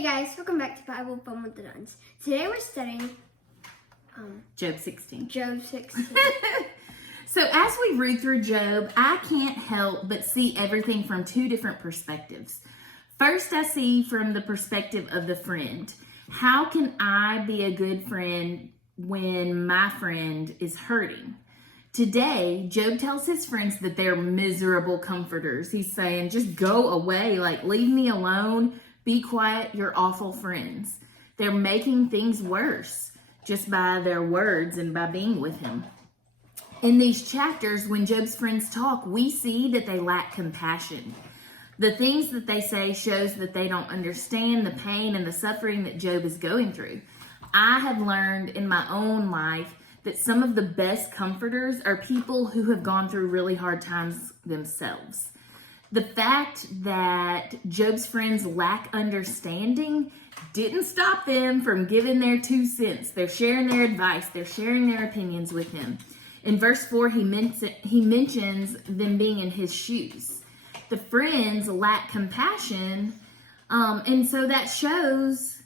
Hey guys, welcome back to Bible Fun with the Nuns. Today we're studying Job 16. Job 16. So as we read through Job, I can't help but see everything from two different perspectives. First, I see from the perspective of the friend. How can I be a good friend when my friend is hurting? Today, Job tells his friends that they're miserable comforters. He's saying, just go away, like leave me alone, be quiet, you're awful friends. They're making things worse just by their words and by being with him. In these chapters, when Job's friends talk, we see that they lack compassion. The things that they say shows that they don't understand the pain and the suffering that Job is going through. I have learned in my own life that some of the best comforters are people who have gone through really hard times themselves. The fact that Job's friends lack understanding didn't stop them from giving their 2 cents. They're sharing their advice. They're sharing their opinions with him. In verse 4, he mentions them being in his shoes. The friends lack compassion, and so that shows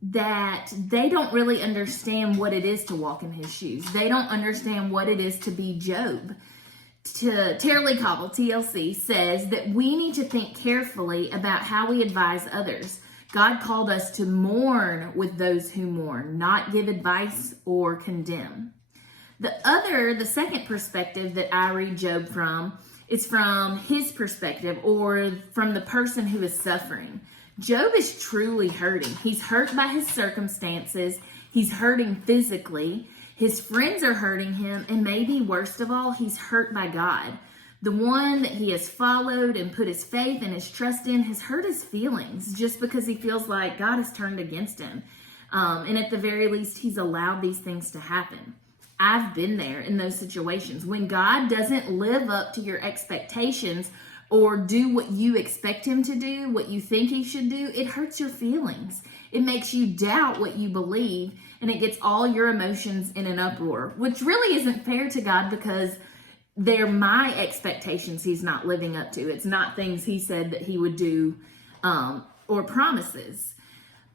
that they don't really understand what it is to walk in his shoes. They don't understand what it is to be Job. Tara-Leigh Cobble, TLC, says that we need to think carefully about how we advise others. God called us to mourn with those who mourn, not give advice or condemn. The second perspective that I read Job from is from his perspective, or from the person who is suffering. Job is truly hurting. He's hurt by his circumstances. He's hurting physically. His friends are hurting him, and maybe worst of all, he's hurt by God. The one that he has followed and put his faith and his trust in has hurt his feelings just because he feels like God has turned against him. And at the very least, he's allowed these things to happen. I've been there in those situations. When God doesn't live up to your expectations or do what you expect him to do, what you think he should do, it hurts your feelings. It makes you doubt what you believe, and it gets all your emotions in an uproar, which really isn't fair to God because they're my expectations he's not living up to. It's not things he said that he would do or promises.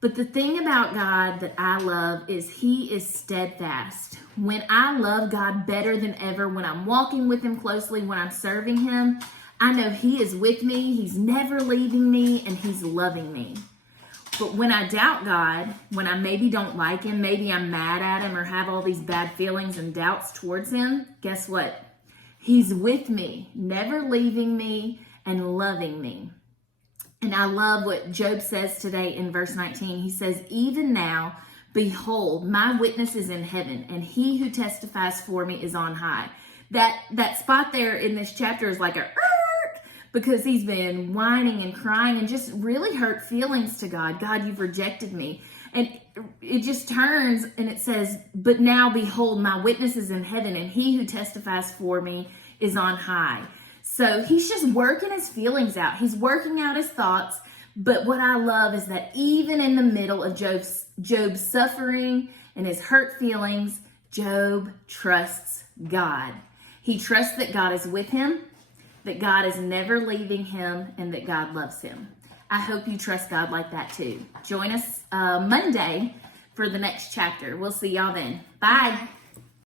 But the thing about God that I love is he is steadfast. When I love God better than ever, when I'm walking with him closely, when I'm serving him, I know he is with me, he's never leaving me, and he's loving me. But when I doubt God, when I maybe don't like him, maybe I'm mad at him or have all these bad feelings and doubts towards him, guess what? He's with me, never leaving me and loving me. And I love what Job says today in verse 19. He says, even now, behold, my witness is in heaven, and he who testifies for me is on high. That spot there in this chapter is like a because he's been whining and crying and just really hurt feelings to God. God, you've rejected me. And it just turns and it says, but now behold, my witness is in heaven, and he who testifies for me is on high. So he's just working his feelings out. He's working out his thoughts. But what I love is that even in the middle of Job's suffering and his hurt feelings, Job trusts God. He trusts that God is with him, that God is never leaving him, and that God loves him. I hope you trust God like that too. Join us Monday for the next chapter. We'll see y'all then. Bye.